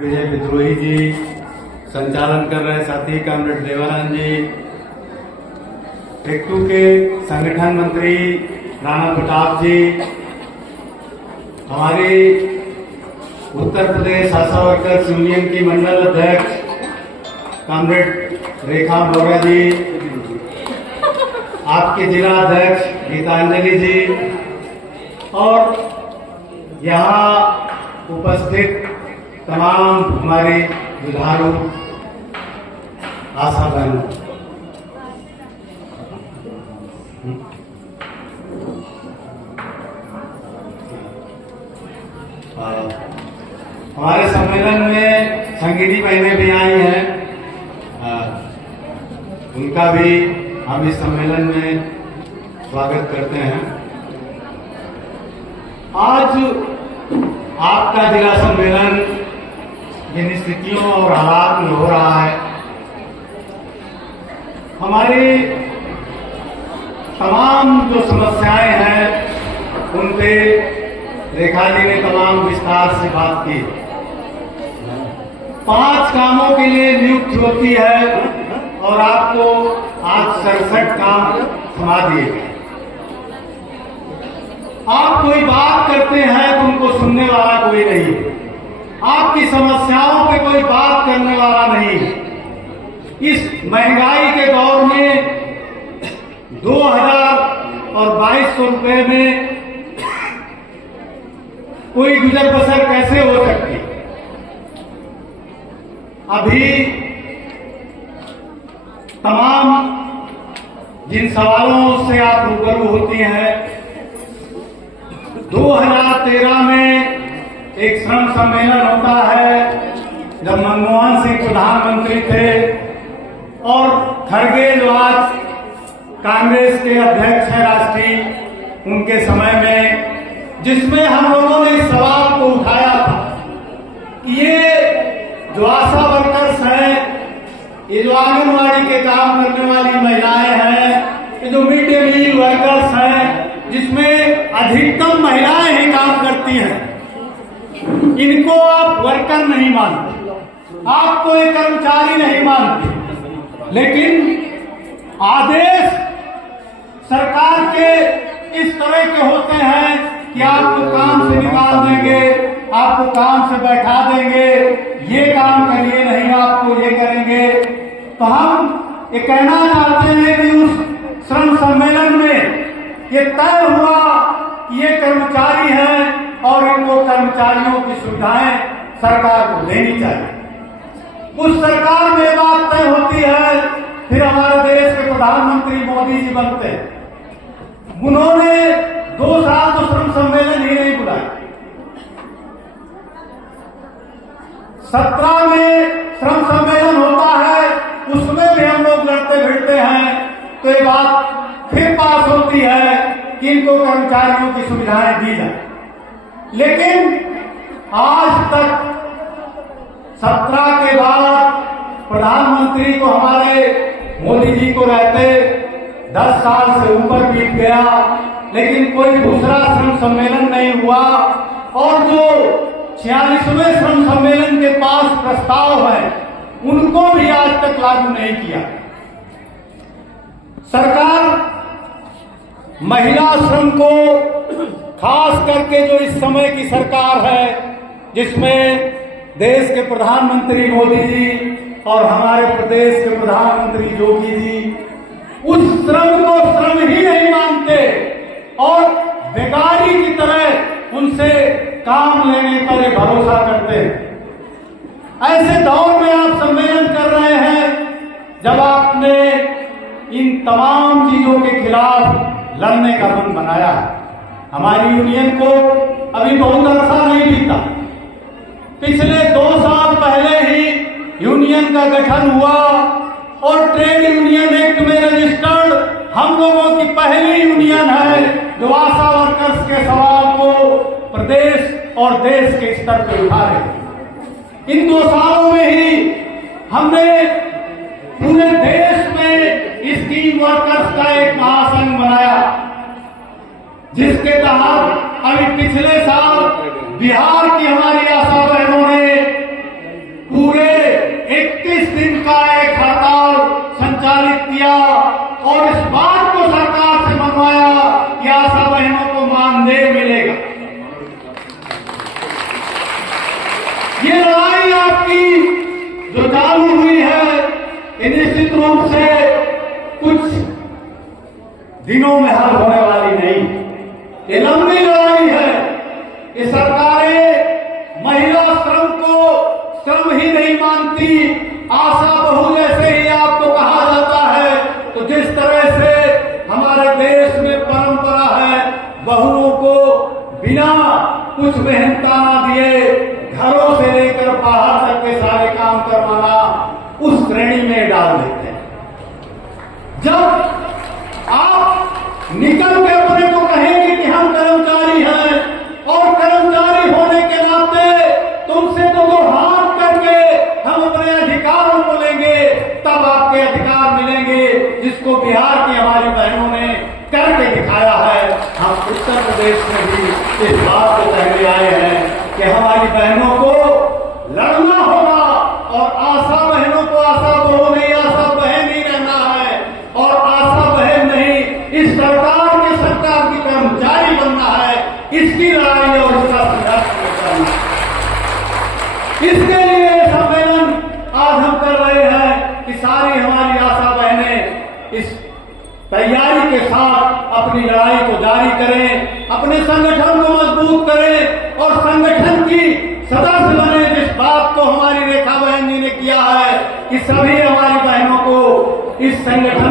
विजय विद्रोही जी, संचालन कर रहे साथी कॉमरेड देवानंद जी, टेक्टू के संगठन मंत्री राणा प्रताप जी, हमारी उत्तर प्रदेश आशा वर्कर्स यूनियन की मंडल अध्यक्ष कॉमरेड रेखा बोरा जी, आपके जिला अध्यक्ष गीतांजलि जी और यहाँ उपस्थित तमाम हमारे जुझारू आशा बहनों, हमारे सम्मेलन में संगीती बहनें भी आई हैं, उनका भी हम इस सम्मेलन में स्वागत करते हैं। आज आपका जिला सम्मेलन जिन स्थितियों और हालात में हो रहा है, हमारी तमाम जो समस्याएं हैं उन पे रेखा जी ने तमाम विस्तार से बात की। 5 कामों के लिए नियुक्ति होती है और आपको आज 67 काम थमा दिए गए। आप कोई बात करते हैं तो उनको सुनने वाला कोई नहीं है, आपकी समस्याओं पे कोई बात करने वाला नहीं है। इस महंगाई के दौर में 2000 और 2200 रुपए में कोई गुजर बसर कैसे हो सकती? अभी तमाम जिन सवालों से आप रूबरू होती हैं, 2013 में एक श्रम सम्मेलन होता है जब मनमोहन सिंह प्रधानमंत्री थे और खड़गे जो आज कांग्रेस के अध्यक्ष हैं राष्ट्रीय, उनके समय में, जिसमें हम लोगों ने इस सवाल को उठाया था कि ये जो आशा वर्कर्स हैं, ये जो आंगनबाड़ी के काम करने वाली महिलाएं हैं, ये जो मिड डे मील वर्कर्स हैं, जिसमें अधिकतम महिलाएं ही काम करती हैं, इनको आप वर्कर नहीं मानते, आपको एक कर्मचारी नहीं मानते, लेकिन आदेश सरकार के इस तरह के होते हैं कि आपको काम से निकाल देंगे, आपको काम से बैठा देंगे, ये काम करिए नहीं आपको ये करेंगे। तो हम ये कहना चाहते हैं कि उस श्रम सम्मेलन में ये तय हुआ कि ये कर्मचारी हैं और इनको कर्मचारियों की सुविधाएं सरकार को देनी चाहिए। उस सरकार में बात तय होती है, फिर हमारे देश के प्रधानमंत्री मोदी जी बनते हैं। उन्होंने 2 साल तो श्रम सम्मेलन ही नहीं बुलाया। 17 में श्रम सम्मेलन होता है, उसमें भी हम लोग लड़ते भिड़ते हैं, तो ये बात फिर पास होती है कि इनको कर्मचारियों की सुविधाएं दी जाए। लेकिन आज तक 17 के बाद प्रधानमंत्री को, हमारे मोदी जी को रहते 10 साल से ऊपर बीत गया, लेकिन कोई दूसरा श्रम सम्मेलन नहीं हुआ और जो 46वें श्रम सम्मेलन के पास प्रस्ताव है उनको भी आज तक लागू नहीं किया। सरकार महिला श्रम को, खास करके जो इस समय की सरकार है, जिसमें देश के प्रधानमंत्री मोदी जी और हमारे प्रदेश के प्रधानमंत्री योगी जी, उस श्रम को श्रम ही नहीं मानते और बेकारी की तरह उनसे काम लेने पर भरोसा करते हैं। ऐसे दौर में आप सम्मेलन कर रहे हैं जब आपने इन तमाम चीजों के खिलाफ लड़ने का मन बनाया है। हमारी यूनियन को अभी बहुत अरसा नहीं बीता, पिछले 2 साल पहले ही यूनियन का गठन हुआ और ट्रेड यूनियन एक्ट में रजिस्टर्ड हम लोगों की पहली यूनियन है जो आशा वर्कर्स के सवाल को प्रदेश और देश के स्तर पर उठा रहे। इन 2 सालों में ही हमने पूरे देश में स्कीम वर्कर्स का एक महासंघ बनाया, जिसके तहत अभी पिछले साल बिहार की हमारी आशा बहनों ने ये लड़ाई आपकी जो चालू हुई है ये निश्चित रूप से कुछ दिनों में हल होने वाली नहीं, ये लंबी लड़ाई है। ये सरकारें महिला श्रम को श्रम ही नहीं मानती, आशा बहू जैसे ही आपको कहा जाता है। तो जिस तरह से हमारे देश में परंपरा है बहुओं को बिना कुछ मेहनता ना दिए घरों से लेकर बाहर तक के सारे काम करवाना, उस श्रेणी में डाल देते हैं। जब आप निकल के अपने को कहेंगे कि हम कर्मचारी हैं और कर्मचारी होने के नाते तुमसे तो दो हाथ करके हम अपने अधिकारों को लेंगे, तब आपके अधिकार मिलेंगे, जिसको बिहार की हमारी बहनों ने करके दिखाया है। हम उत्तर प्रदेश में भी इस बात को कहने आए हैं कि हमारी बहनों को लड़ना होगा और आशा बहनों को आशा बहू नहीं, आशा बहन ही रहना है और आशा बहन नहीं, इस सरकार की कर्मचारी बनना है। इसकी लड़ाई और इसका संघर्ष करना, इसके लिए सम्मेलन आज हम कर रहे हैं कि सारी हमारी आशा बहनें इस तैयारी के साथ अपनी लड़ाई को जारी करें, अपने संगठन को मजबूत करें और संगठन की सदस्य बने। जिस बात को हमारी रेखा बहन जी ने किया है कि सभी हमारी बहनों को इस संगठन